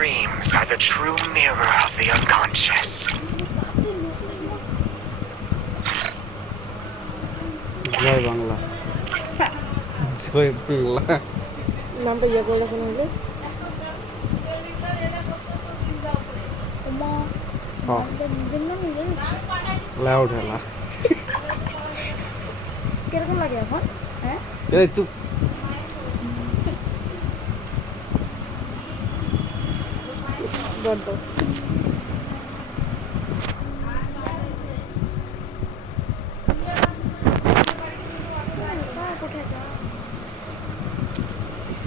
Dreams are the true mirror of the unconscious. জয় বাংলা, জয় বাংলা। নামটা ইয়ে করে রাখুন হলে লাউড হেলা কিরকম লাগে এখন? হ্যাঁ এই চুপ। বড্ড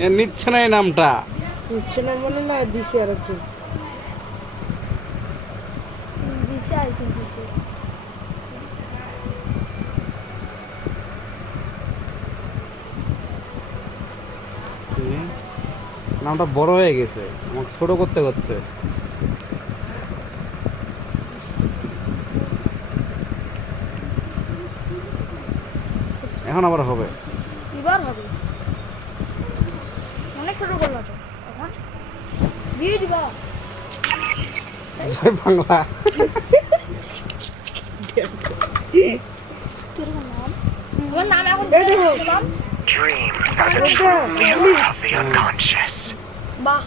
এ নিচ্ছে না এই নামটা। নিচ্ছে না মনে না দিছে আর একজন দিছে আর কি দিছে নামটা বড় হয়ে গেছে, আমাকে ছোট করতে হচ্ছে। এখন আবার হবে। এবার হবে অনেক ছোট করলো তো এখন দিয়ে দিবা জয় বাংলা। কিরকম নাম আমার নাম এখন দেখো Dreams are the true mirror of the unconscious. বাহ